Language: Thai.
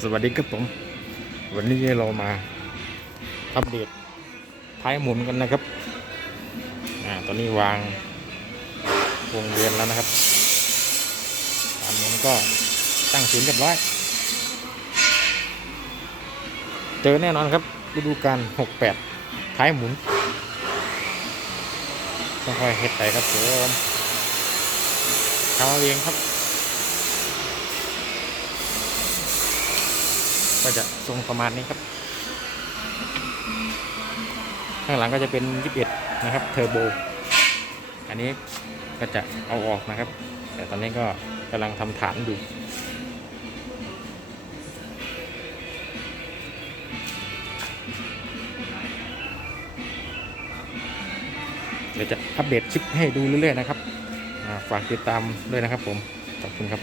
สวัสดีครับผม วันนี้เรามาอัปเดตท้ายหมุนกันนะครับอ่าตอนนี้วางวงเวียนแล้วนะครับการหมุนก็ตั้งศูนย์เรียบร้อย เจอแน่นอนครับฤดูกาล68 ท้ายหมุนต้องคอยเฮ็ดไปครับผมทำเอาเองครับ ก็จะทรงประมาณนี้ครับ ข้างหลังก็จะเป็น 21 นะครับเทอร์โบ อันนี้ก็จะเอาออกนะครับ แต่ตอนนี้ก็กำลังทำฐานอยู่เดี๋ยวจะอัปเดตคลิปให้ดูเรื่อยๆนะครับ ฝากติดตามด้วยนะครับผม ขอบคุณครับ